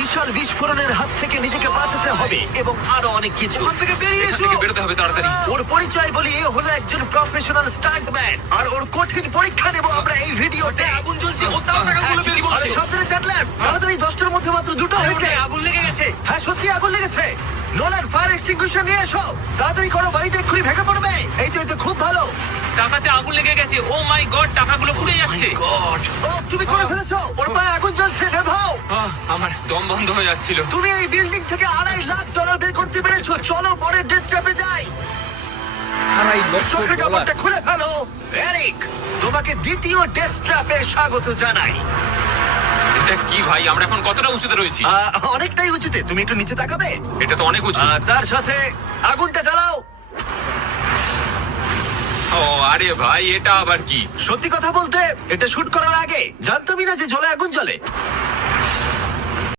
বিশাল বিস্ফোরণের হাত থেকে নিজেকে বাঁচাতে হবে এবং আরো অনেক কিছু। ওখান থেকে বেরিয়ে এখান এসো। থেকে বেরোতে হবে তাড়াতাড়ি। ওর পরিচয় বলি, এ হলো একজন প্রফেশনাল স্টান্টম্যান, আর ওর কঠিন পরীক্ষা নেব আমরা এই ভিডিওতে। আগুন জ্বলছে, ও তাও টাকাগুলো বের করছে। আরে সাবধানে চ্যাটলার, তাড়াতাড়ি 10টার মধ্যে মাত্র 2টো হয়েছে। আগুন লেগে গেছে। হ্যাঁ সত্যি আগুন লেগেছে। নোলান ফায়ার এক্সটিংগুইশার নিয়ে এসো, তাড়াতাড়ি করো, বাড়িটা এক্ষুনি ভেঙে পড়বে। এই তো খুব ভালো। টাকাতে আগুন লেগে গেছে। ও মাই গড, টাকাগুলো পুড়ে যাচ্ছে। ও তুমি করে ফেলেছো, ওর পায়ে আগুন জ্বলছে, নেভাও। আমার দম বন্ধ হয়ে যাচ্ছিল। তুমি এই বিল্ডিং থেকে $2.5 লাখ বের করতে পেরেছো। চলো পরের ডেথ ট্র্যাপে যাই। চোখের কাপড়টা খুলে ফেলো। এরিক, তোমাকে দ্বিতীয় ডেথ ট্র্যাপে স্বাগত জানাই। এটা কি ভাই, আমরা এখন কতটা উঁচুতে রয়েছি? অনেকটাই উঁচুতে, তুমি একটু নিচে তাকাবে। এটা তো অনেক উঁচু। তার সাথে আগুনটা জ্বালাও। ও আরে ভাই, এটা আবার কি? সত্যি কথা বলতে এটা শুট করার আগে জানতামই না যে জলে আগুন জ্বলে।